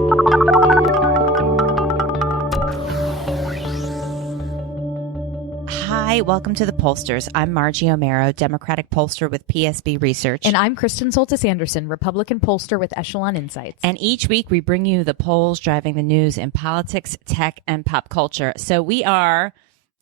Hi, welcome to The Pollsters. I'm Marge O'Mara, Democratic pollster with PSB Research. And I'm Kristen Soltis-Anderson, Republican pollster with Echelon Insights. And each week we bring you the polls driving the news in politics, tech, and pop culture. So we are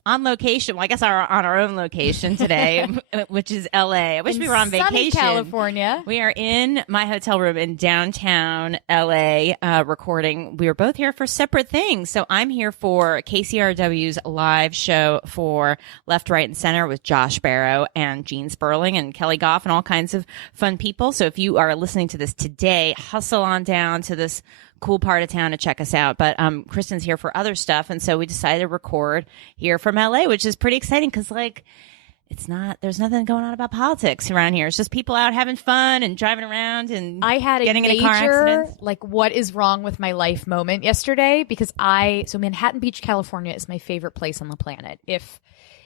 on location. Well, I guess on our own location today, which is LA. I wish we were on vacation. Sunny California. We are in my hotel room in downtown LA recording. We are both here for separate things. So I'm here for KCRW's live show for Left, Right, and Center with Josh Barrow and Gene Sperling and Kelly Goff and all kinds of fun people. So if you are listening to this today, hustle on down to this cool part of town to check us out. But Kristen's here for other stuff, and so we decided to record here from LA, which is pretty exciting because there's nothing going on about politics around here. It's just people out having fun and driving around and I had getting a into car accidents. what is wrong with my life moment yesterday because so Manhattan Beach, California is my favorite place on the planet.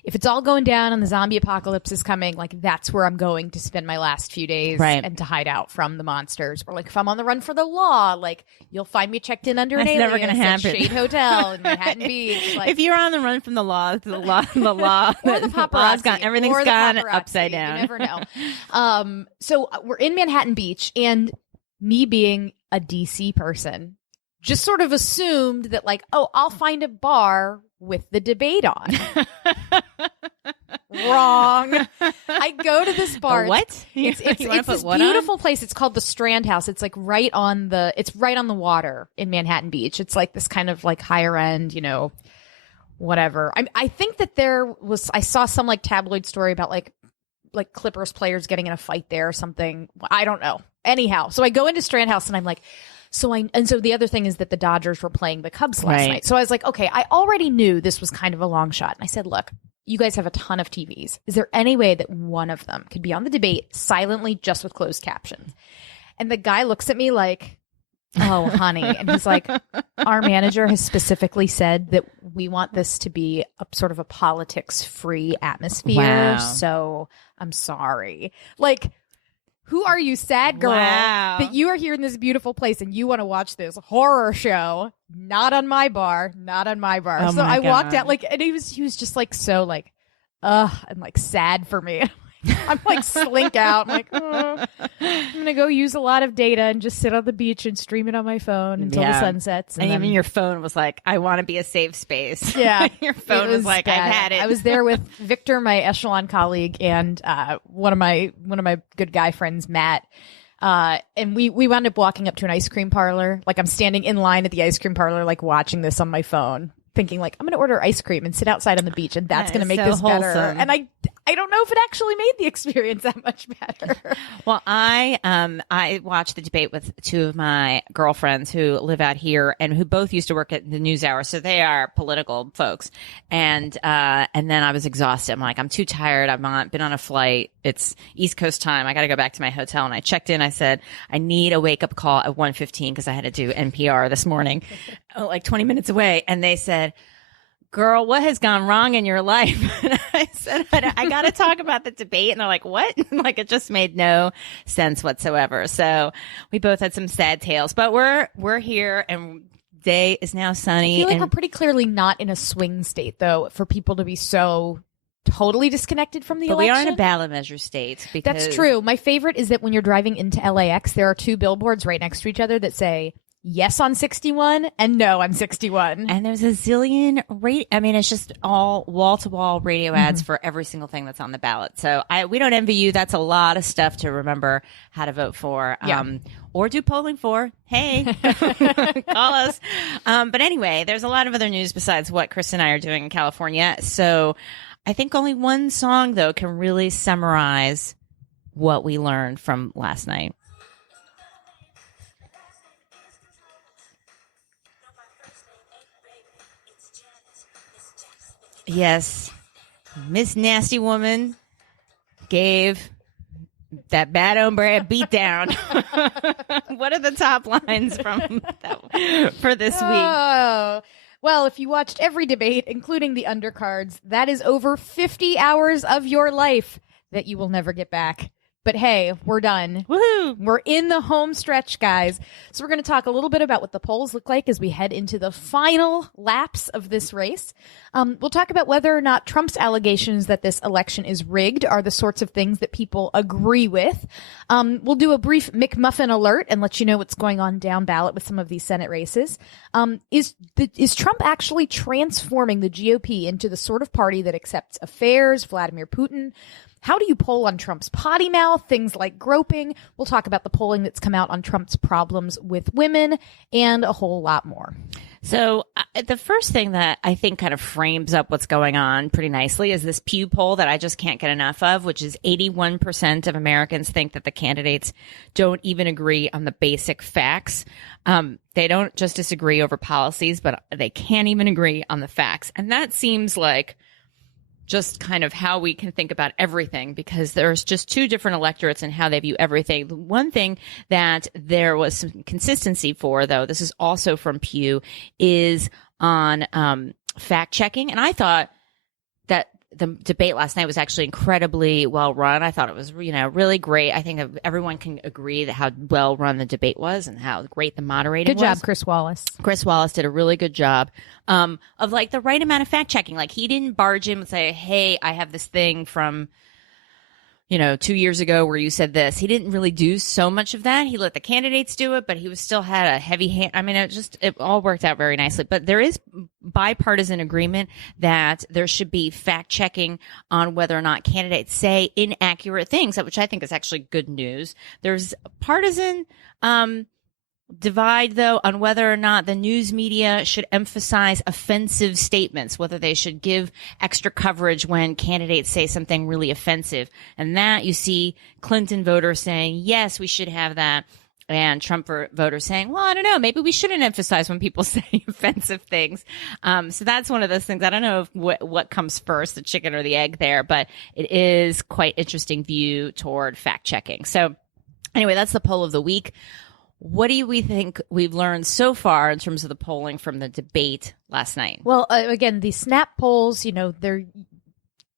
If it's all going down and the zombie apocalypse is coming, that's where I'm going to spend my last few days and to hide out from the monsters. Or if I'm on the run for the law, you'll find me checked in under an alias never gonna happen. at Shade Hotel in Manhattan Beach. If you're on the run from the law, the law, or the paparazzi, everything's gone upside down. You never know. So we're in Manhattan Beach, and me being a DC person, just sort of assumed that I'll find a bar with the debate on. Wrong. I go to this bar. What? It's this beautiful place. It's called the Strand House. It's right on the water in Manhattan Beach. It's this kind of higher end, whatever. I think that I saw some tabloid story about Clippers players getting in a fight there or something. I don't know. Anyhow, so I go into Strand House and I'm like, so the other thing is that the Dodgers were playing the Cubs last night. So I was like, okay, I already knew this was kind of a long shot. And I said, look, you guys have a ton of TVs. Is there any way that one of them could be on the debate silently, just with closed captions? And the guy looks at me like, oh, honey. And he's like, our manager has specifically said that we want this to be a sort of a politics-free atmosphere. Wow. So I'm sorry. Who are you, sad girl, that you are here in this beautiful place and you want to watch this horror show? Not on my bar. Not on my bar. Oh so I God. walked out and he was just so and sad for me. I'm slink out. I'm I'm going to go use a lot of data and just sit on the beach and stream it on my phone until the sun sets. And even your phone was I want to be a safe space. Yeah. Your phone was I've had it. I was there with Victor, my Echelon colleague, and one of my good guy friends, Matt. And we wound up walking up to an ice cream parlor. I'm standing in line at the ice cream parlor, watching this on my phone, thinking I'm going to order ice cream and sit outside on the beach, and that's going to make this wholesome. better. And I don't know if it actually made the experience that much better. Well, I watched the debate with two of my girlfriends who live out here and who both used to work at the NewsHour, so they are political folks. And then I was exhausted. I'm too tired. I've been on a flight. It's East Coast time. I got to go back to my hotel. And I checked in. I said, I need a wake up call at 1:15 because I had to do NPR this morning, 20 minutes away. And they said, girl, what has gone wrong in your life? And I said, I got to talk about the debate. And they're like, what? It just made no sense whatsoever. So we both had some sad tales, but we're here and day is now sunny. I feel we're pretty clearly not in a swing state, though, for people to be so totally disconnected from the election. We are in a ballot measure state. That's true. My favorite is that when you're driving into LAX, there are two billboards right next to each other that say, yes on 61 and no on 61. And there's a zillion it's just all wall-to-wall radio ads for every single thing that's on the ballot. So we don't envy you. That's a lot of stuff to remember how to vote for. Or do polling for. Hey, call us. But anyway, there's a lot of other news besides what Chris and I are doing in California. So I think only one song, though, can really summarize what we learned from last night. Yes, Miss Nasty Woman gave that bad hombre a beatdown. What are the top lines for this week? Well, if you watched every debate, including the undercards, that is over 50 hours of your life that you will never get back. But hey, we're done. Woohoo! We're in the home stretch, guys. So we're going to talk a little bit about what the polls look like as we head into the final laps of this race. We'll talk about whether or not Trump's allegations that this election is rigged are the sorts of things that people agree with. We'll do a brief McMuffin alert and let you know what's going on down ballot with some of these Senate races. Is Trump actually transforming the GOP into the sort of party that accepts affairs, Vladimir Putin? How do you poll on Trump's potty mouth, things like groping? We'll talk about the polling that's come out on Trump's problems with women and a whole lot more. So the first thing that I think kind of frames up what's going on pretty nicely is this Pew poll that I just can't get enough of, which is 81% of Americans think that the candidates don't even agree on the basic facts. They don't just disagree over policies, but they can't even agree on the facts. And that seems like just kind of how we can think about everything, because there's just two different electorates and how they view everything. The one thing that there was some consistency for, though, this is also from Pew, is on fact checking. And I thought that the debate last night was actually incredibly well run. I thought it was, really great. I think everyone can agree that how well run the debate was and how great the moderating was. Good job, Chris Wallace. Chris Wallace did a really good job of like the right amount of fact checking. Like he didn't barge in and say, hey, I have this thing from 2 years ago where you said this. He didn't really do so much of that. He let the candidates do it, but he was still had a heavy hand. I mean, it all worked out very nicely. But there is bipartisan agreement that there should be fact checking on whether or not candidates say inaccurate things, which I think is actually good news. There's partisan divide, though, on whether or not the news media should emphasize offensive statements, whether they should give extra coverage when candidates say something really offensive. And that you see Clinton voters saying, yes, we should have that. And Trump voters saying, well, I don't know, maybe we shouldn't emphasize when people say offensive things. So that's one of those things. I don't know what comes first, the chicken or the egg there, but it is quite interesting view toward fact checking. So anyway, that's the poll of the week. What do we think we've learned so far in terms of the polling from the debate last night? Well, again, the snap polls, they're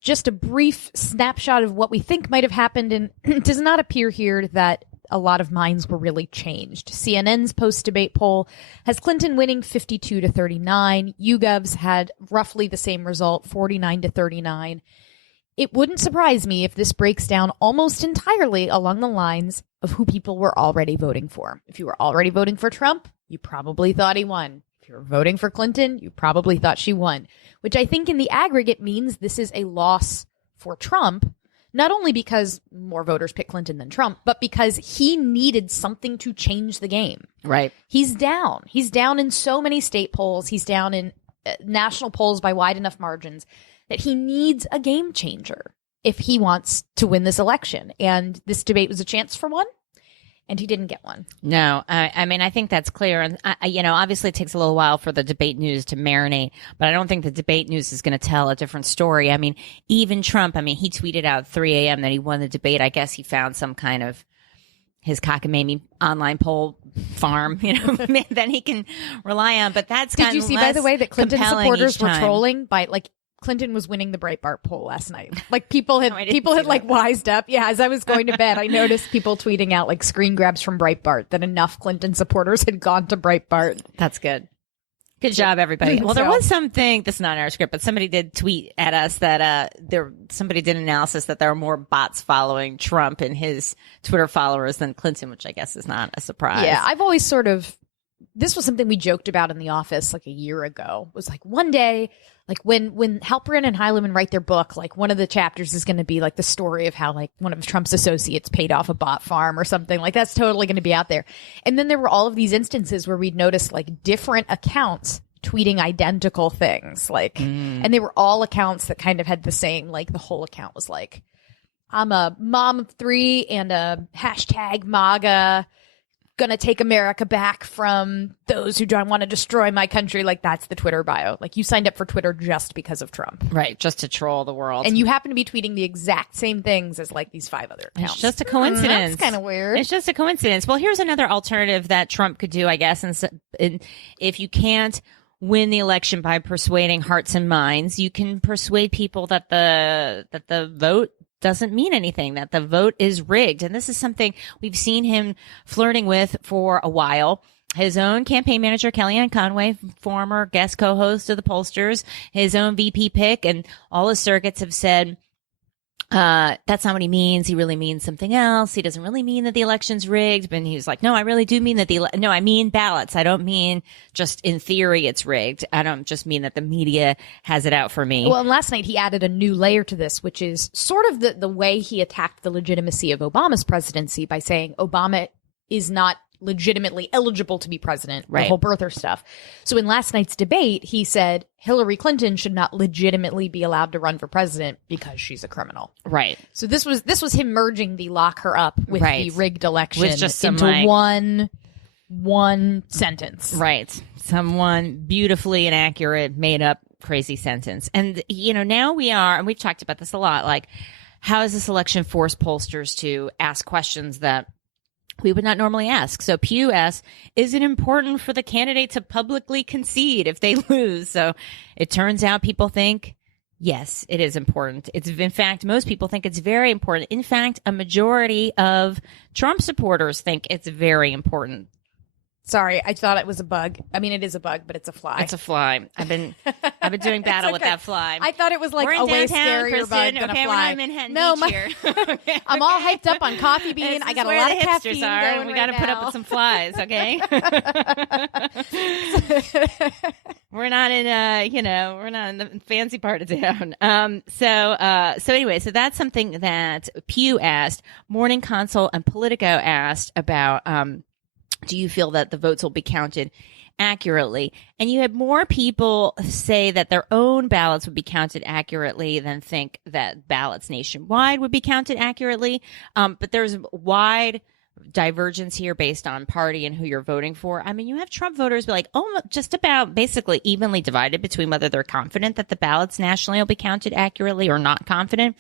just a brief snapshot of what we think might have happened. And it does not appear here that a lot of minds were really changed. CNN's post-debate poll has Clinton winning 52-39. YouGov's had roughly the same result, 49-39. It wouldn't surprise me if this breaks down almost entirely along the lines of who people were already voting for. If you were already voting for Trump, you probably thought he won. If you were voting for Clinton, you probably thought she won, which I think in the aggregate means this is a loss for Trump, not only because more voters pick Clinton than Trump, but because he needed something to change the game. Right. He's down. He's down in so many state polls. He's down in national polls by wide enough margins that he needs a game changer if he wants to win this election. And this debate was a chance for one, and he didn't get one. No, I mean, I think that's clear. And, obviously it takes a little while for the debate news to marinate, but I don't think the debate news is going to tell a different story. I mean, even Trump, he tweeted out 3 a.m. that he won the debate. I guess he found some kind of his cockamamie online poll farm, then he can rely on. But that's kind of Did you see, by the way, that Clinton supporters were trolling by Clinton was winning the Breitbart poll last night. People had wised up. Yeah, as I was going to bed, I noticed people tweeting out screen grabs from Breitbart that enough Clinton supporters had gone to Breitbart. That's good. Good job, everybody. Well, there was something, this is not in our script, but somebody did tweet at us that somebody did an analysis that there are more bots following Trump and his Twitter followers than Clinton, which I guess is not a surprise. Yeah, I've always this was something we joked about in the office a year ago. It was one day, when Halperin and Heilemann write their book, one of the chapters is going to be the story of how one of Trump's associates paid off a bot farm or something. That's totally going to be out there. And then there were all of these instances where we'd notice different accounts tweeting identical things, and they were all accounts that kind of had the same, the whole account was I'm a mom of 3 and a hashtag MAGA, gonna take America back from those who don't want to destroy my country. That's the Twitter bio. You signed up for Twitter just because of Trump. Right. Just to troll the world. And you happen to be tweeting the exact same things as these 5 other accounts. It's just a coincidence. That's kind of weird. It's just a coincidence. Well, here's another alternative that Trump could do, I guess. And if you can't win the election by persuading hearts and minds, you can persuade people that the vote doesn't mean anything, that the vote is rigged. And this is something we've seen him flirting with for a while. His own campaign manager, Kellyanne Conway, former guest co-host of the pollsters, his own VP pick, and all his surrogates have said, that's not what he means. He really means something else. He doesn't really mean that the election's rigged. But he was like, no, I really do mean that no, I mean ballots. I don't mean just in theory it's rigged. I don't just mean that the media has it out for me. Well, and last night he added a new layer to this, which is sort of the way he attacked the legitimacy of Obama's presidency by saying Obama is not legitimately eligible to be president, right. The whole birther stuff. So in last night's debate, he said Hillary Clinton should not legitimately be allowed to run for president because she's a criminal. Right. So this was him merging the lock her up with the rigged election into one sentence. Right. Someone beautifully inaccurate, made up, crazy sentence. And, now we are, and we've talked about this a lot, like, how has this election forced pollsters to ask questions that we would not normally ask? So Pew asks, is it important for the candidate to publicly concede if they lose? So it turns out people think, yes, it is important. In fact, most people think it's very important. In fact, a majority of Trump supporters think it's very important. Sorry, I thought it was a bug. I mean, it is a bug, but it's a fly. It's a fly. I've been doing battle with that fly. I thought it was like a way scarier Kristen. bug than a fly. We're not in Manhattan Beach here. I'm all hyped up on coffee bean. I got a lot of caffeine going We got to put up with some flies, okay? We're not in we're not in the fancy part of town. So anyway, so that's something that Pew asked. Morning Consult and Politico asked about. Do you feel that the votes will be counted accurately? And you had more people say that their own ballots would be counted accurately than think that ballots nationwide would be counted accurately. But there's wide divergence here based on party and who you're voting for. I mean, you have Trump voters be like, just about basically evenly divided between whether they're confident that the ballots nationally will be counted accurately or not confident,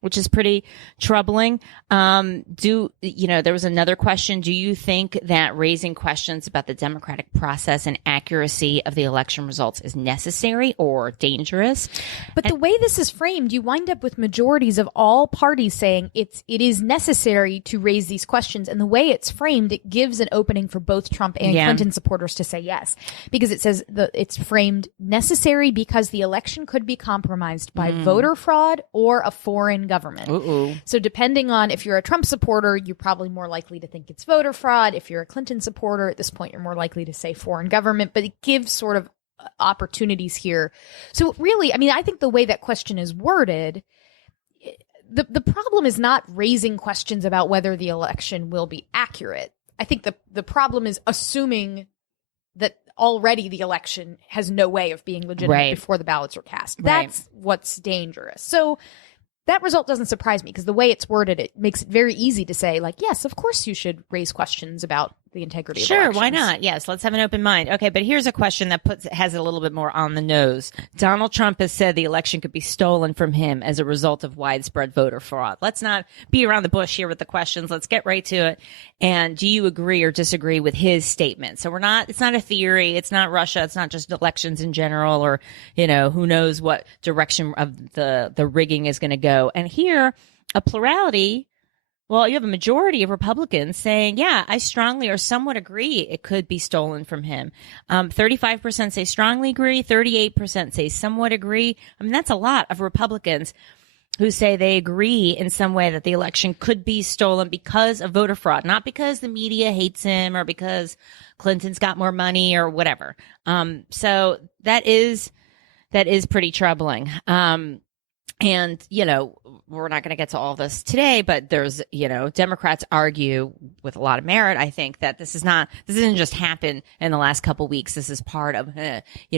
which is pretty troubling. There was another question. Do you think that raising questions about the democratic process and accuracy of the election results is necessary or dangerous? But the way this is framed, you wind up with majorities of all parties saying it is necessary to raise these questions. And the way it's framed, it gives an opening for both Trump and Clinton supporters to say yes, because it says it's framed necessary because the election could be compromised by voter fraud or a foreign government. Ooh. So depending on if you're a Trump supporter, you're probably more likely to think it's voter fraud. If you're a Clinton supporter, at this point, you're more likely to say foreign government. But it gives sort of opportunities here. So really, I mean, I think the way that question is worded, the problem is not raising questions about whether the election will be accurate. I think the problem is assuming that already the election has no way of being legitimate before the ballots are cast. That's what's dangerous. So that result doesn't surprise me because the way it's worded, it makes it very easy to say, like, yes, of course you should raise questions about the integrity of elections. Sure, why not? Yes, let's have an open mind. Okay, but here's a question that has it a little bit more on the nose. Donald Trump has said the election could be stolen from him as a result of widespread voter fraud. Let's not beat around the bush here with the questions. Let's get right to it. And do you agree or disagree with his statement? So it's not a theory. It's not Russia. It's not just elections in general or, who knows what direction of the rigging is going to go. And here, a plurality. Well, you have a majority of Republicans saying, yeah, I strongly or somewhat agree it could be stolen from him. 35% say strongly agree. 38% say somewhat agree. I mean, that's a lot of Republicans who say they agree in some way that the election could be stolen because of voter fraud, not because the media hates him or because Clinton's got more money or whatever. So that is pretty troubling. And, we're not going to get to all this today, but there's, Democrats argue with a lot of merit, I think, that this didn't just happen in the last couple of weeks. This is part of,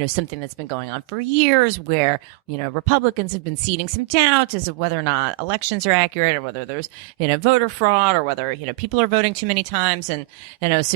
something that's been going on for years where, Republicans have been seeding some doubt as to whether or not elections are accurate or whether there's, voter fraud or whether, people are voting too many times. And, this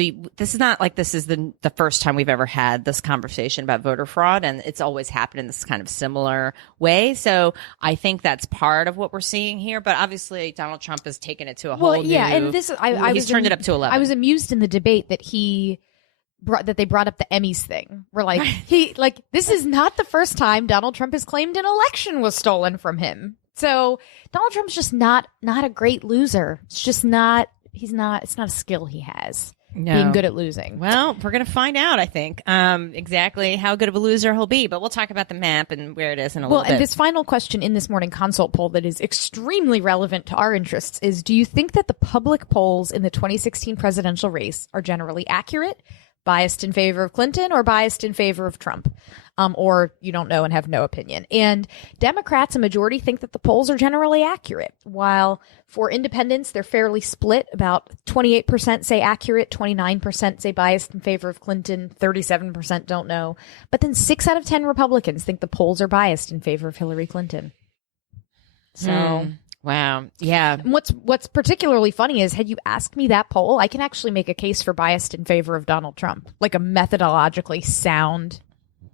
is not like this is the first time we've ever had this conversation about voter fraud. And it's always happened in this kind of similar way. So I think that's part of what we're seeing here, but obviously Donald Trump has taken it to a whole new. And this he's turned it up to 11. I was amused in the debate that they brought up the Emmys thing. We're like, this is not the first time Donald Trump has claimed an election was stolen from him. So Donald Trump's just not a great loser. It's not a skill he has. No. Being good at losing. Well, we're going to find out, I think, exactly how good of a loser he'll be. But we'll talk about the map and where it is in a little bit. Well, and this final question in this morning consult poll that is extremely relevant to our interests is, do you think that the public polls in the 2016 presidential race are generally accurate, biased in favor of Clinton, or biased in favor of Trump? Or you don't know and have no opinion. And Democrats, a majority, think that the polls are generally accurate, while for independents, they're fairly split. About 28% say accurate, 29% say biased in favor of Clinton, 37% don't know. But then 6 out of 10 Republicans think the polls are biased in favor of Hillary Clinton. So... Wow. Yeah. What's particularly funny is, had you asked me that poll, I can actually make a case for biased in favor of Donald Trump, like a methodologically sound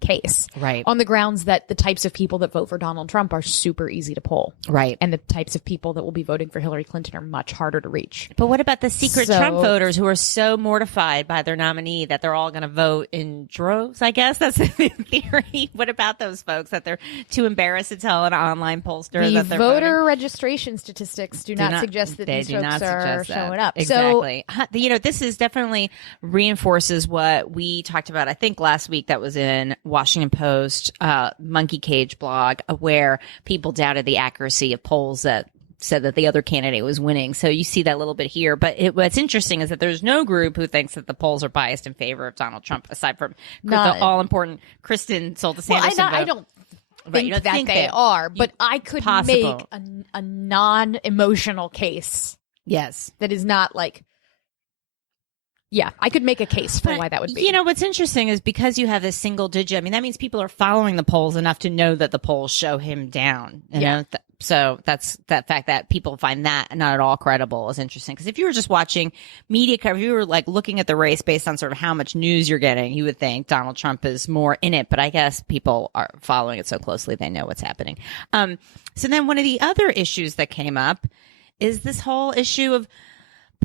case. Right. On the grounds that the types of people that vote for Donald Trump are super easy to poll. Right. And the types of people that will be voting for Hillary Clinton are much harder to reach. But what about the secret Trump voters who are so mortified by their nominee that they're all going to vote in droves? I guess that's the theory. What about those folks that they're too embarrassed to tell an online pollster that they're voter voting? registration statistics do not suggest that these folks are showing up. Exactly. So, this is definitely reinforces what we talked about, I think, last week. That was in Washington Post, Monkey Cage blog, where people doubted the accuracy of polls that said that the other candidate was winning. So you see that a little bit here. But what's interesting is that there's no group who thinks that the polls are biased in favor of Donald Trump, aside from the all-important Kristen Soltis-Anderson vote. I don't think that they are, but I could make a non-emotional case. Yes. That is not like... Yeah, I could make a case for why that would be. You know, what's interesting is because you have this single digit, I mean, that means people are following the polls enough to know that the polls show him down. You know? So that's that fact that people find that not at all credible is interesting. Because if you were just watching media coverage, if you were like looking at the race based on sort of how much news you're getting, you would think Donald Trump is more in it. But I guess people are following it so closely, they know what's happening. So then one of the other issues that came up is this whole issue of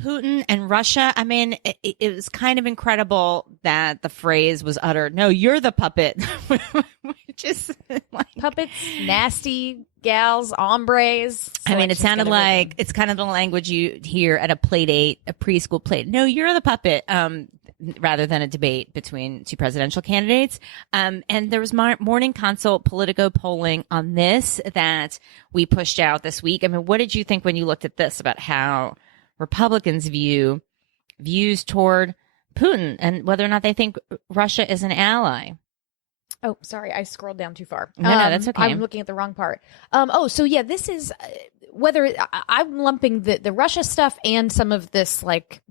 Putin and Russia. I mean, it was kind of incredible that the phrase was uttered, "No, you're the puppet," which is like puppets, nasty gals, hombres. I mean, it sounded like it's kind of the language you hear at a play date, a preschool play. No, you're the puppet. Rather than a debate between two presidential candidates. And there was morning consult Politico polling on this that we pushed out this week. I mean, what did you think when you looked at this about how Republicans views toward Putin and whether or not they think Russia is an ally? Oh, sorry, I scrolled down too far. No, that's okay. I'm looking at the wrong part. So yeah, this is whether I'm lumping the Russia stuff and some of this like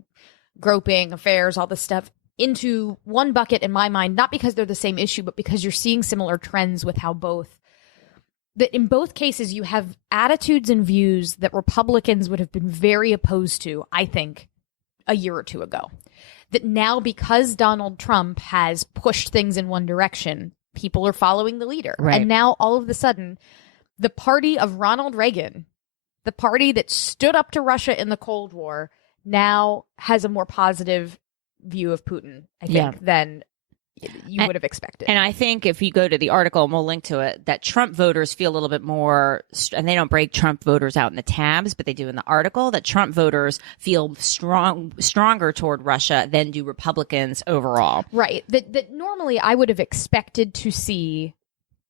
groping affairs, all this stuff into one bucket in my mind, not because they're the same issue, but because you're seeing similar trends with how that in both cases, you have attitudes and views that Republicans would have been very opposed to, I think, a year or two ago. That now, because Donald Trump has pushed things in one direction, people are following the leader. Right. And now, all of a sudden, the party of Ronald Reagan, the party that stood up to Russia in the Cold War, now has a more positive view of Putin, I think, than you would have expected. And I think if you go to the article, and we'll link to it, that Trump voters feel a little bit more, and they don't break Trump voters out in the tabs, but they do in the article, that Trump voters feel stronger toward Russia than do Republicans overall. Right. That normally I would have expected to see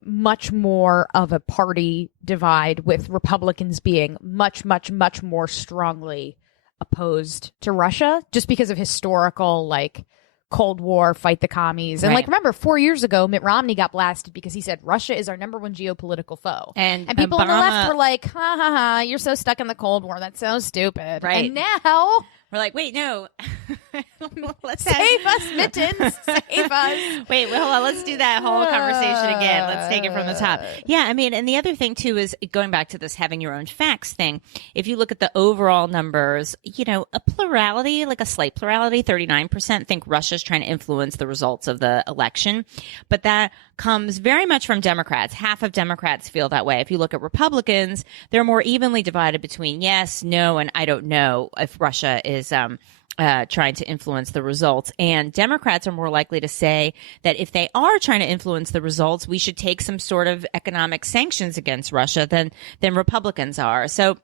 much more of a party divide, with Republicans being much, much, much more strongly opposed to Russia, just because of historical, like, Cold War, fight the commies. And like, remember 4 years ago, Mitt Romney got blasted because he said Russia is our number one geopolitical foe. And people on the left were like, ha ha ha, you're so stuck in the Cold War. That's so stupid. Right. And now we're like, wait, no. Let's save us, Mittens. Save us. Wait, well, let's do that whole conversation again. Let's take it from the top. Yeah, I mean, and the other thing, too, is going back to this having your own facts thing. If you look at the overall numbers, you know, a plurality, like a slight plurality, 39% think Russia's trying to influence the results of the election. But that comes very much from Democrats. Half of Democrats feel that way. If you look at Republicans, they're more evenly divided between yes, no, and I don't know if Russia is trying to influence the results. And Democrats are more likely to say that if they are trying to influence the results, we should take some sort of economic sanctions against Russia than Republicans are. So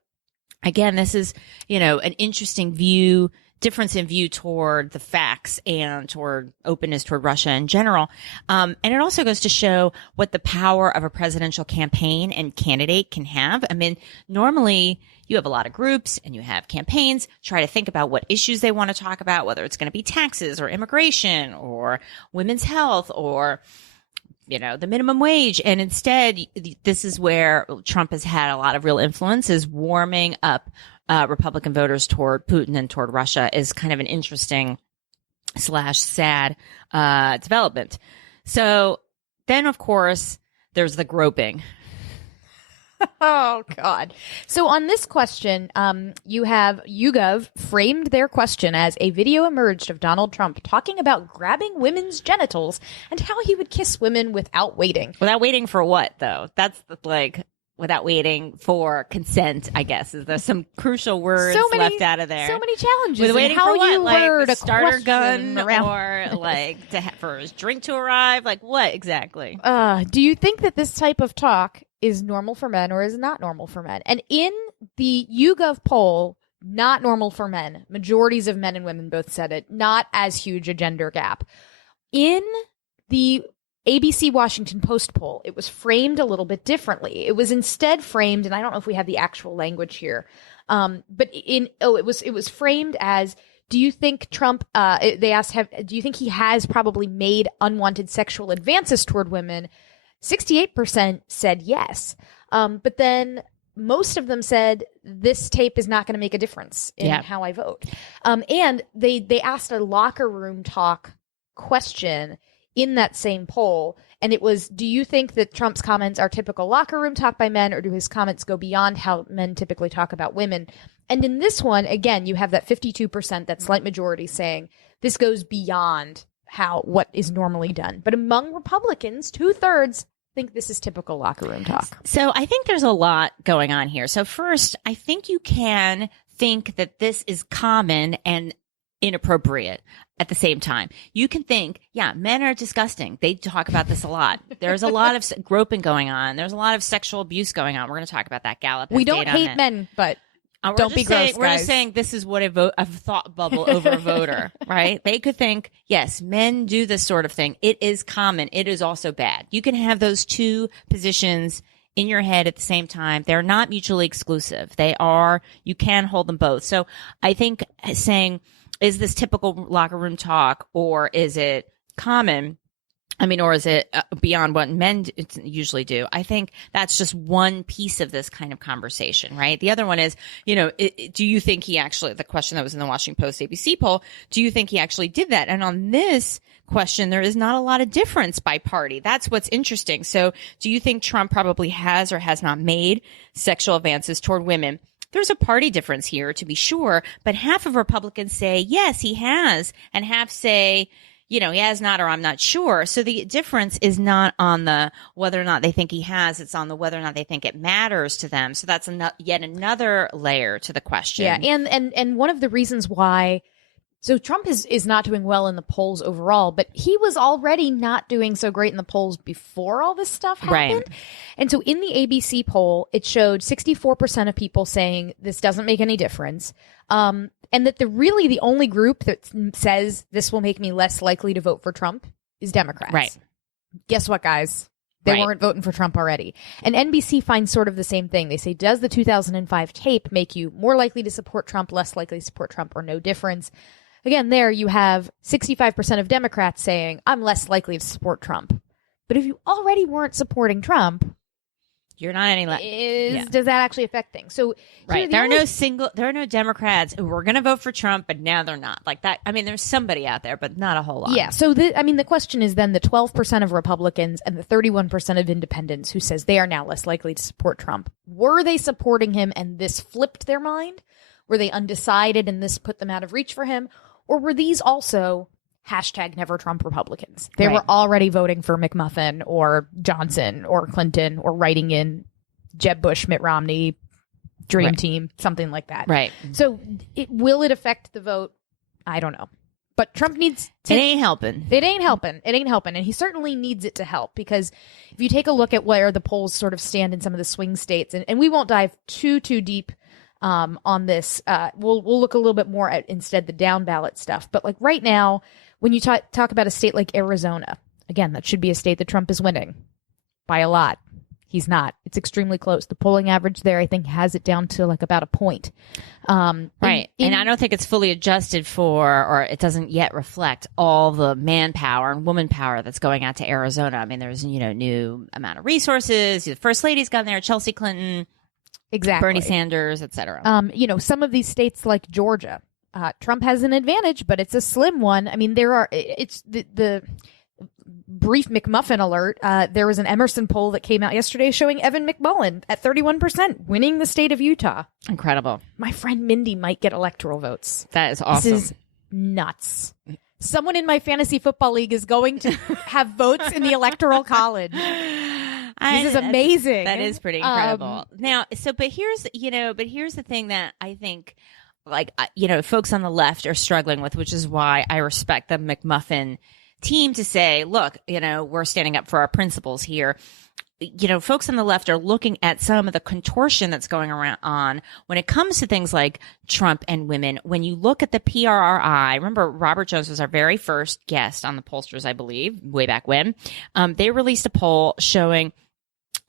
again, this is, an interesting difference in view toward the facts and toward openness toward Russia in general. And it also goes to show what the power of a presidential campaign and candidate can have. I mean, normally you have a lot of groups and you have campaigns, try to think about what issues they want to talk about, whether it's going to be taxes or immigration or women's health or the minimum wage. And instead, this is where Trump has had a lot of real influence, is warming up Republican voters toward Putin and toward Russia is kind of an interesting / sad development. So then, of course, there's the groping. Oh, God. So on this question, you have YouGov framed their question as a video emerged of Donald Trump talking about grabbing women's genitals and how he would kiss women without waiting. Without waiting for what, though? That's without waiting for consent, I guess. Is there some crucial words left out of there? So many challenges. With waiting how for what? You like a starter gun or for his drink to arrive? Like what exactly? Do you think that this type of talk is normal for men or is not normal for men? And in the YouGov poll, not normal for men. Majorities of men and women both said it. Not as huge a gender gap. In the ABC Washington Post poll, it was framed a little bit differently. It was instead framed, and I don't know if we have the actual language here, but it was framed as, do you think Trump, they asked, do you think he has probably made unwanted sexual advances toward women? 68% said yes. But then most of them said this tape is not going to make a difference in how I vote. And they asked a locker room talk question in that same poll, and it was, do you think that Trump's comments are typical locker room talk by men, or do his comments go beyond how men typically talk about women? And in this one, again, you have that 52%, that slight majority, saying this goes beyond what is normally done. But among Republicans, 2/3 think this is typical locker room talk. So I think there's a lot going on here. So first, I think you can think that this is common and inappropriate at the same time. You can think, men are disgusting. They talk about this a lot. There's a lot of groping going on. There's a lot of sexual abuse going on. We're going to talk about that. Gallup has We don't data hate on men, but don't be gross, guys. We're just saying this is what a thought bubble over a voter, right? They could think, yes, men do this sort of thing. It is common. It is also bad. You can have those two positions in your head at the same time. They're not mutually exclusive. You can hold them both. So I think saying, is this typical locker room talk, or is it common? I mean, or is it beyond what men usually do? I think that's just one piece of this kind of conversation, right? The other one is, do you think he actually, the question that was in the Washington Post ABC poll, do you think he actually did that? And on this question, there is not a lot of difference by party. That's what's interesting. So do you think Trump probably has or has not made sexual advances toward women? There's a party difference here, to be sure, but half of Republicans say, yes, he has, and half say, he has not, or I'm not sure. So the difference is not on the whether or not they think he has, it's on the whether or not they think it matters to them. So that's yet another layer to the question. Yeah, and one of the reasons why, so Trump is not doing well in the polls overall, but he was already not doing so great in the polls before all this stuff happened. Right. And so in the ABC poll, it showed 64% of people saying this doesn't make any difference. And that the only group that says this will make me less likely to vote for Trump is Democrats. Right. Guess what, guys? They weren't voting for Trump already. And NBC finds sort of the same thing. They say, does the 2005 tape make you more likely to support Trump, less likely to support Trump, or no difference? Again, there you have 65% of Democrats saying, I'm less likely to support Trump. But if you already weren't supporting Trump, you're not any does that actually affect things? So right, there are no Democrats who were going to vote for Trump, but now they're not. Like that. I mean, there's somebody out there, but not a whole lot. Yeah. So the question is then the 12% of Republicans and the 31% of independents who says they are now less likely to support Trump. Were they supporting him and this flipped their mind? Were they undecided and this put them out of reach for him? Or were these also #Never Trump Republicans? They were already voting for McMuffin or Johnson or Clinton or writing in Jeb Bush, Mitt Romney, Dream Team, something like that. Right. So will it affect the vote? I don't know. But Trump needs to... It ain't helping. It ain't helping. It ain't helping. And he certainly needs it to help, because if you take a look at where the polls sort of stand in some of the swing states, and we won't dive too deep on this. We'll look a little bit more at instead the down ballot stuff. But like right now, when you talk about a state like Arizona, again, that should be a state that Trump is winning by a lot. He's not. It's extremely close. The polling average there, I think, has it down to like about a point. Right. And I don't think it's fully adjusted for, or it doesn't yet reflect all the manpower and woman power that's going out to Arizona. I mean, there's, new amount of resources. The First Lady's gone there, Chelsea Clinton, exactly, Bernie Sanders, et cetera. Some of these states like Georgia, Trump has an advantage, but it's a slim one. I mean, it's the brief McMuffin alert. There was an Emerson poll that came out yesterday showing Evan McMullen at 31%, winning the state of Utah. Incredible. My friend Mindy might get electoral votes. That is awesome. This is nuts. Someone in my fantasy football league is going to have votes in the electoral college. This is amazing. That is pretty incredible. But here's the thing that I think, folks on the left are struggling with, which is why I respect the McMuffin team to say, look, we're standing up for our principles here. Folks on the left are looking at some of the contortion that's going on when it comes to things like Trump and women. When you look at the PRRI, remember Robert Jones was our very first guest on the pollsters, I believe, way back when. They released a poll showing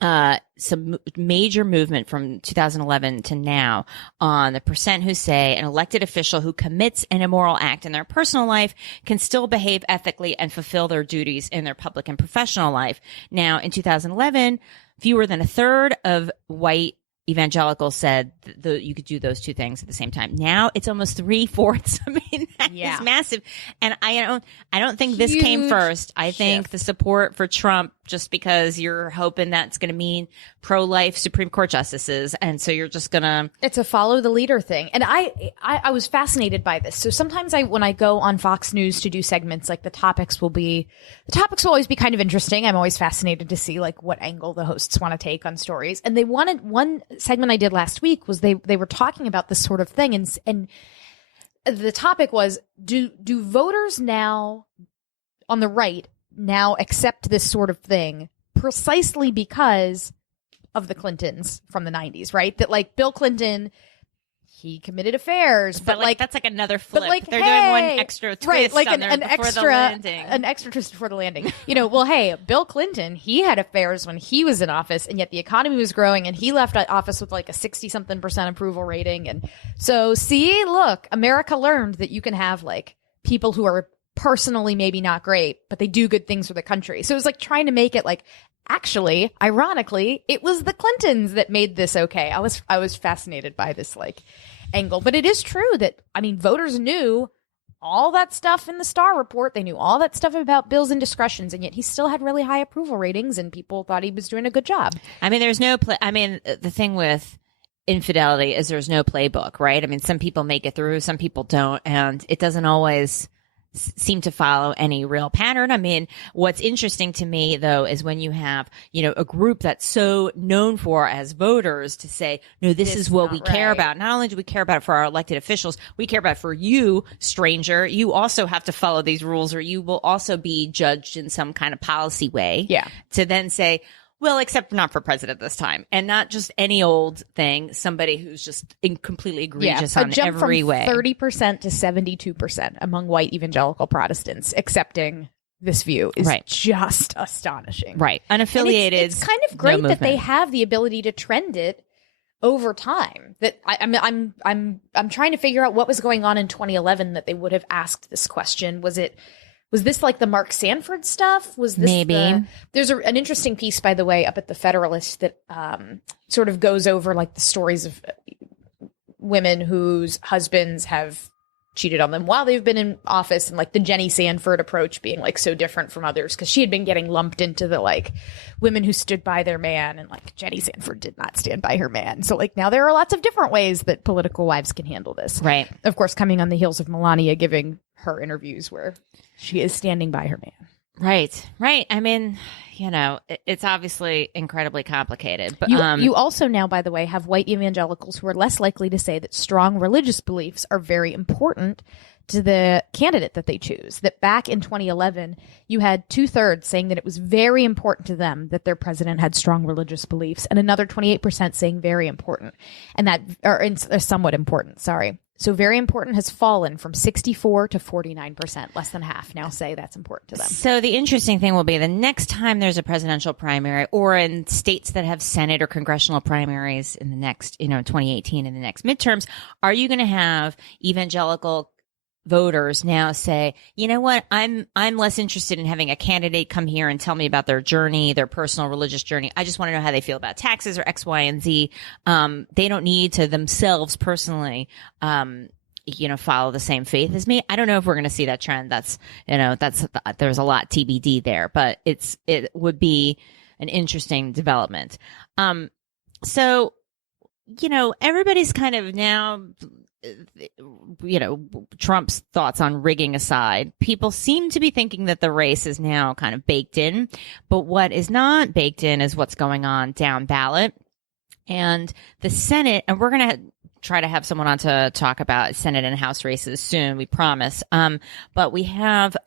some major movement from 2011 to now on the percent who say an elected official who commits an immoral act in their personal life can still behave ethically and fulfill their duties in their public and professional life. Now, in 2011, fewer than a third of white evangelicals said you could do those two things at the same time. Now it's almost 3/4. I mean, that is massive. And I don't think this came first. I think the support for Trump, just because you're hoping that's going to mean pro-life Supreme Court justices. And so you're just going to... It's a follow the leader thing. And I was fascinated by this. So sometimes when I go on Fox News to do segments, like the topics will always be kind of interesting. I'm always fascinated to see like what angle the hosts want to take on stories. And one segment I did last week was they were talking about this sort of thing. And the topic was, do voters now on the right now accept this sort of thing precisely because of the Clintons from the 90s, right? That like Bill Clinton, he committed affairs, but like that's like another flip. Like, they're doing one extra twist, right? Like an extra twist before the landing. Well, hey, Bill Clinton, he had affairs when he was in office, and yet the economy was growing, and he left office with like a 60-something% approval rating. And so, look, America learned that you can have like people who are personally maybe not great, but they do good things for the country. So it was like trying to make it like, actually, ironically, it was the Clintons that made this okay. I was fascinated by this like angle. But it is true that, I mean, voters knew all that stuff in the Starr report. They knew all that stuff about Bill's indiscretions, and yet he still had really high approval ratings, and people thought he was doing a good job. I mean, the thing with infidelity is there's no playbook, right? I mean, some people make it through, some people don't, and it doesn't always seem to follow any real pattern. I mean, what's interesting to me, though, is when you have, a group that's so known for as voters to say, no, this is what we care about. Not only do we care about it for our elected officials, we care about it for you, stranger. You also have to follow these rules, or you will also be judged in some kind of policy way. Yeah. To then say, well, except not for president this time, and not just any old thing. Somebody who's just completely egregious on every way. A jump from 30% to 72% among white evangelical Protestants accepting this view is just astonishing. Right, unaffiliated. It's kind of great that they have the ability to trend it over time. That I'm trying to figure out what was going on in 2011 that they would have asked this question. Was this like the Mark Sanford stuff? Was this maybe? There's an interesting piece, by the way, up at the Federalist that sort of goes over like the stories of women whose husbands have cheated on them while they've been in office, and like the Jenny Sanford approach being like so different from others, because she had been getting lumped into the like women who stood by their man, and like Jenny Sanford did not stand by her man. So like now there are lots of different ways that political wives can handle this. Right. Of course, coming on the heels of Melania giving her interviews where she is standing by her man. Right. I mean, it's obviously incredibly complicated. But you also now, by the way, have white evangelicals who are less likely to say that strong religious beliefs are very important to the candidate that they choose. That back in 2011, you had 2/3 saying that it was very important to them that their president had strong religious beliefs, and another 28% saying very important, and that or somewhat important. Sorry. So very important has fallen from 64 to 49%. Less than half now say that's important to them. So the interesting thing will be the next time there's a presidential primary, or in states that have Senate or congressional primaries in the next, 2018 in the next midterms, are you going to have evangelical voters now say, you know what, I'm less interested in having a candidate come here and tell me about their journey, their personal religious journey. I just want to know how they feel about taxes or X, Y, and Z. They don't need to themselves personally, follow the same faith as me. I don't know if we're going to see that trend. There's a lot TBD there, but it would be an interesting development. So, everybody's kind of now, Trump's thoughts on rigging aside, people seem to be thinking that the race is now kind of baked in. But what is not baked in is what's going on down ballot. And the Senate, and we're going to try to have someone on to talk about Senate and House races soon, we promise. But we have,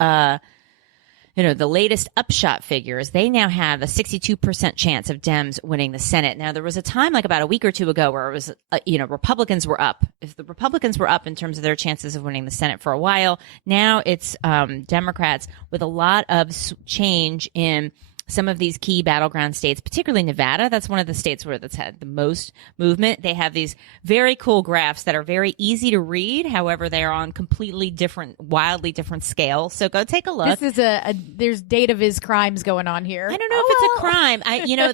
the latest upshot figures, they now have a 62% chance of Dems winning the Senate. Now, there was a time like about a week or two ago where it was, Republicans were up. If the Republicans were up in terms of their chances of winning the Senate for a while, now it's Democrats, with a lot of change in some of these key battleground states, particularly Nevada. That's one of the states where that's had the most movement. They have these very cool graphs that are very easy to read. However, they are on completely different, wildly different scales. So go take a look. This is there's data viz crimes going on here. I don't know if it's a crime.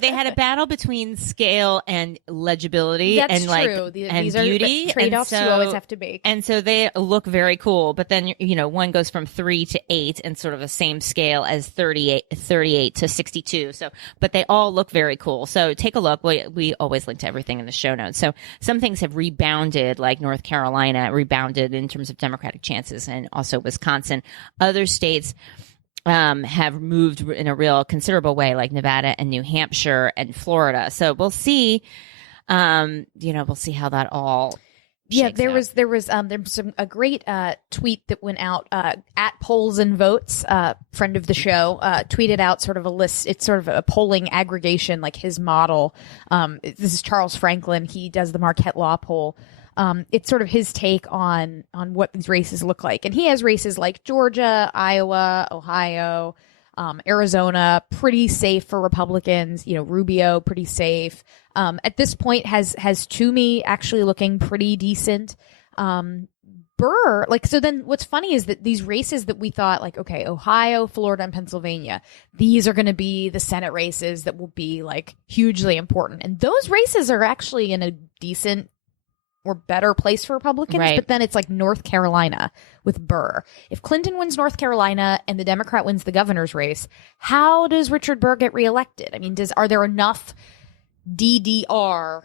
They had a battle between scale and legibility. That's and true. And these beauty. Are trade-offs you always have to make. And so they look very cool. But then, one goes from 3 to 8 and sort of the same scale as 38 to 62. So, but they all look very cool. So take a look. We always link to everything in the show notes. So some things have rebounded, like North Carolina rebounded in terms of Democratic chances, and also Wisconsin. Other states have moved in a real considerable way, like Nevada and New Hampshire and Florida. So we'll see. We'll see how that all. Yeah, there was a great tweet that went out at Polls and Votes, friend of the show, tweeted out sort of a list. It's sort of a polling aggregation, like his model. This is Charles Franklin. He does the Marquette Law poll. It's sort of his take on what these races look like, and he has races like Georgia, Iowa, Ohio, Arizona, pretty safe for Republicans. Rubio, pretty safe. At this point, has Toomey actually looking pretty decent. Burr, so then what's funny is that these races that we thought, okay, Ohio, Florida, and Pennsylvania, these are going to be the Senate races that will be hugely important. And those races are actually in a decent or better place for Republicans. Right. But then it's North Carolina with Burr. If Clinton wins North Carolina and the Democrat wins the governor's race, how does Richard Burr get reelected? I mean, are there enough DDR?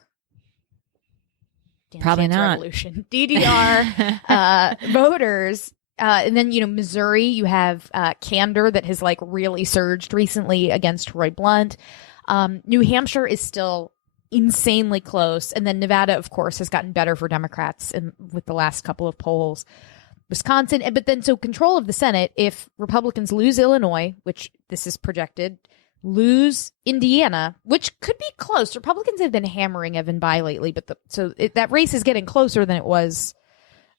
Probably not. Revolution. DDR voters. And then, Missouri, you have Candor that has really surged recently against Roy Blunt. New Hampshire is still insanely close. And then Nevada, of course, has gotten better for Democrats with the last couple of polls. Wisconsin. But then so control of the Senate, if Republicans lose Illinois, which this is projected, lose Indiana, which could be close. Republicans have been hammering Evan Bayh lately, but that race is getting closer than it was.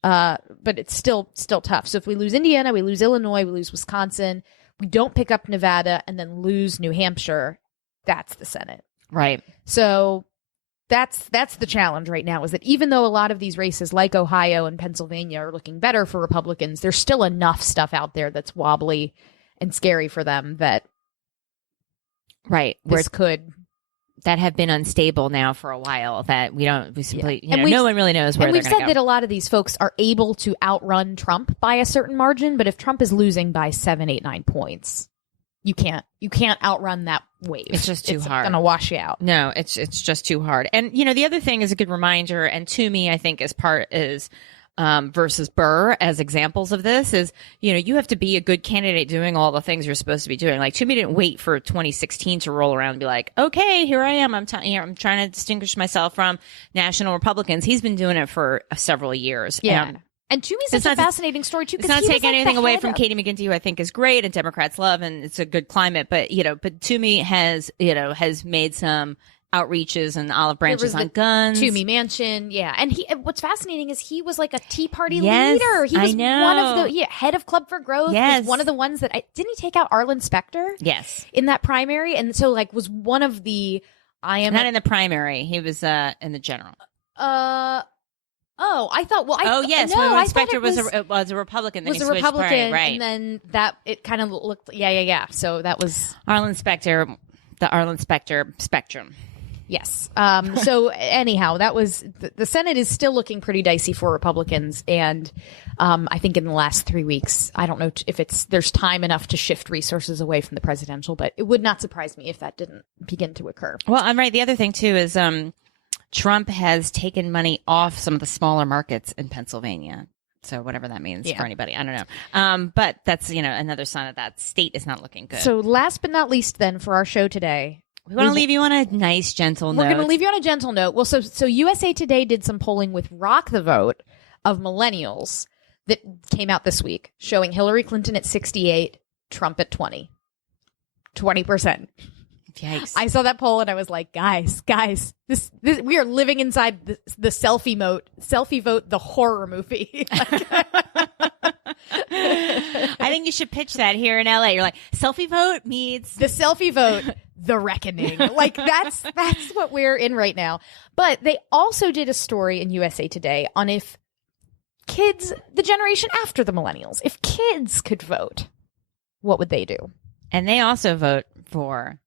But it's still tough. So if we lose Indiana, we lose Illinois, we lose Wisconsin, we don't pick up Nevada, and then lose New Hampshire, that's the Senate. Right. So that's the challenge right now, is that even though a lot of these races like Ohio and Pennsylvania are looking better for Republicans, there's still enough stuff out there that's wobbly and scary for them that right that have been unstable now for a while, that no one really knows where they're going to go. And we've said that a lot of these folks are able to outrun Trump by a certain margin, but if Trump is losing by 7, 8, 9 points, you can't outrun that wave. It's just too hard. It's going to wash you out. No, it's just too hard. And the other thing is a good reminder, and Toomey, I think, versus Burr as examples of this is, you have to be a good candidate doing all the things you're supposed to be doing. Toomey didn't wait for 2016 to roll around and be like, okay, here I am. I'm trying to distinguish myself from national Republicans. He's been doing it for several years. Yeah. And Toomey's such a fascinating story too. It's not taking anything away from Katie McGinty, who I think is great and Democrats love, and it's a good climate. But but Toomey has made some outreaches and olive branches on guns. Toomey Mansion, yeah. And what's fascinating is he was like a Tea Party leader. He was one of the head of Club for Growth. Yes. Was one of the ones that didn't he take out Arlen Specter? Yes, in that primary, and so was one of the not in the primary. He was in the general. Oh, I thought. Well, yes. No, when I Specter was a Republican. Then was he a switched Republican, party, right? And then that it kind of looked. Yeah. So that was Arlen Specter, the Arlen Specter spectrum. Yes. So anyhow, that was the Senate is still looking pretty dicey for Republicans, and I think in the last 3 weeks, I don't know if there's time enough to shift resources away from the presidential, but it would not surprise me if that didn't begin to occur. Well, I'm right. The other thing too is Trump has taken money off some of the smaller markets in Pennsylvania. So whatever that means for anybody, I don't know. But that's, another sign of that state is not looking good. So last but not least then for our show today, we want to leave you on a nice, gentle note. We're going to leave you on a gentle note. Well, so USA Today did some polling with Rock the Vote of millennials that came out this week, showing Hillary Clinton at 68, Trump at 20%. Yikes. I saw that poll and I was like, guys, this we are living inside the selfie vote, the horror movie. I think you should pitch that here in LA. You're like, selfie vote meets the selfie vote, the reckoning. That's what we're in right now. But they also did a story in USA Today on if kids, the generation after the millennials, if kids could vote, what would they do? And they also vote for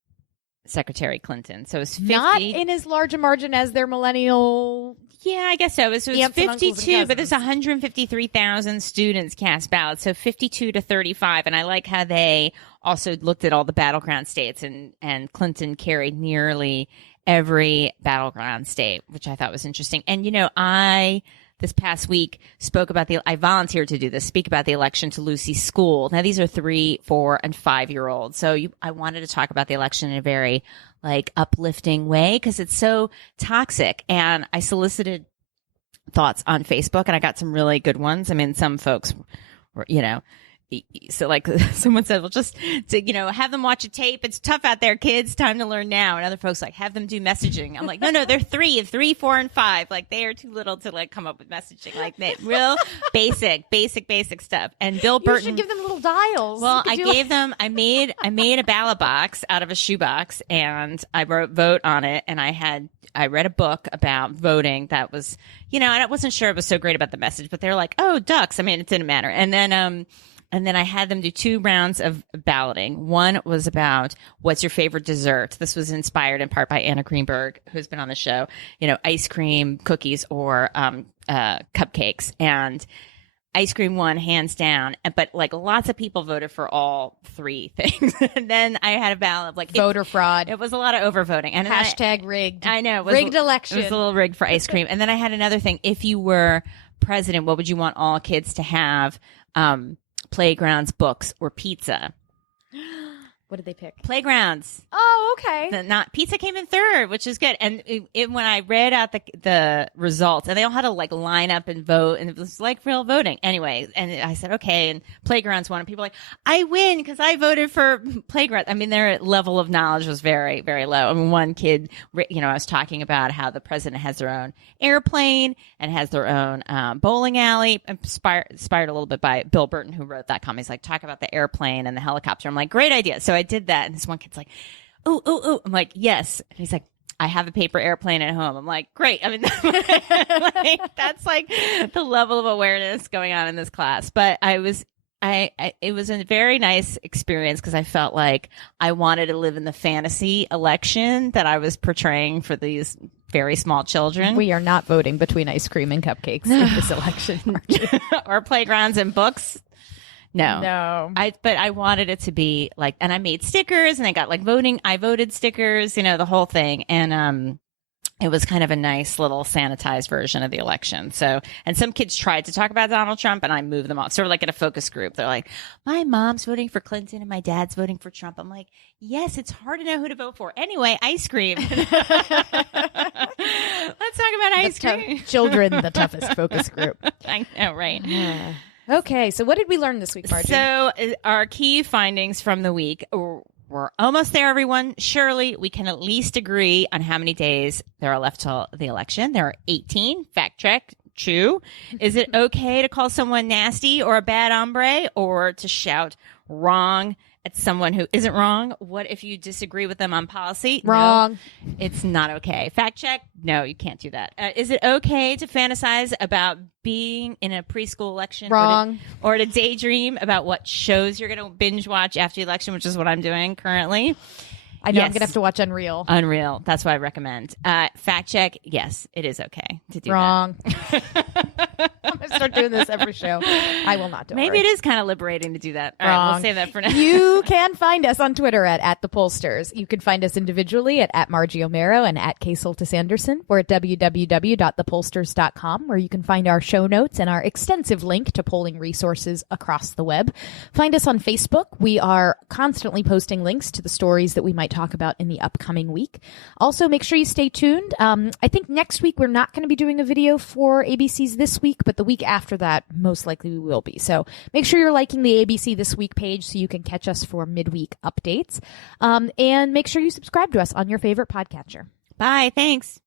Secretary Clinton. So it's 50. Not in as large a margin as their millennial. Yeah, I guess so. So it's 52, but there's 153,000 students cast ballots. So 52 to 35. And I like how they also looked at all the battleground states, and Clinton carried nearly every battleground state, which I thought was interesting. And, this past week I volunteered to do this, speak about the election to Lucy's school. Now these are 3, 4, and 5-year-olds. So I wanted to talk about the election in a very uplifting way because it's so toxic. And I solicited thoughts on Facebook and I got some really good ones. I mean, some folks were, so someone said, well, just to, have them watch a tape. It's tough out there, kids. Time to learn now. And other folks have them do messaging. I'm like, no, they're 3, 4, and 5. They are too little to come up with messaging. Real basic stuff. And Bill Burton. You should give them little dials. Well, I made a ballot box out of a shoebox and I wrote vote on it. And I read a book about voting that was, and I wasn't sure it was so great about the message, but they're like, oh, ducks. I mean, it didn't matter. And then I had them do 2 rounds of balloting. One was about what's your favorite dessert. This was inspired in part by Anna Greenberg, who's been on the show. Ice cream, cookies, or cupcakes. And ice cream won hands down. But lots of people voted for all 3 things. And then I had a ballot of voter fraud. It was a lot of overvoting. And hashtag rigged. I know. Rigged election. It was a little rigged for ice cream. And then I had another thing. If you were president, what would you want all kids to have? Playgrounds, books, or pizza. What did they pick? Playgrounds. Oh, okay. Not pizza came in 3rd, which is good. And when I read out the results, and they all had to line up and vote, and it was real voting. Anyway, and I said, okay, and playgrounds won. And people were like, I win because I voted for playground. I mean, their level of knowledge was very, very low. I mean, one kid, I was talking about how the president has their own airplane and has their own bowling alley, inspired a little bit by Bill Burton, who wrote that comment. He's like, talk about the airplane and the helicopter. I'm like, great idea. So I did that, and this one kid's like, ooh. I'm like, yes. And he's like, I have a paper airplane at home. I'm like, great. I mean, that's the level of awareness going on in this class. But it was a very nice experience because I felt like I wanted to live in the fantasy election that I was portraying for these very small children. We are not voting between ice cream and cupcakes in this election. Or playgrounds and books. No. But I wanted it to be and I made stickers and I got voting. I voted stickers, the whole thing. And it was kind of a nice little sanitized version of the election. So, and some kids tried to talk about Donald Trump and I moved them off, sort of like at a focus group. They're like, my mom's voting for Clinton and my dad's voting for Trump. I'm like, yes, it's hard to know who to vote for. Anyway, ice cream. Let's talk about ice cream. Children, the toughest focus group. I know, right? Okay. So what did we learn this week, Margie? So our key findings from the week. We're almost there, everyone. Surely we can at least agree on how many days there are left till the election. There are 18. Fact check. True. Is it okay to call someone nasty or a bad hombre or to shout wrong at someone who isn't wrong? What if you disagree with them on policy? Wrong. No, it's not okay. Fact check. No, you can't do that. Is it okay to fantasize about being in a preschool election? Wrong. Or to daydream about what shows you're going to binge watch after the election, which is what I'm doing currently. I know. Yes. I'm going to have to watch Unreal. Unreal. That's what I recommend. Fact check. Yes, it is okay to do Wrong. That. I'm going to start doing this every show. I will not do it. Maybe it is kind of liberating to do that. All right, we'll save that for now. You can find us on Twitter at the Pollsters. You can find us individually at Margie O'Mara and at K. Soltis Anderson. We're at www.thepollsters.com, where you can find our show notes and our extensive link to polling resources across the web. Find us on Facebook. We are constantly posting links to the stories that we might talk about in the upcoming week. Also, make sure you stay tuned. I think next week we're not going to be doing a video for ABC's This Week, but the week after that, most likely we will be. So make sure you're liking the ABC This Week page so you can catch us for midweek updates. And make sure you subscribe to us on your favorite podcatcher. Bye. Thanks.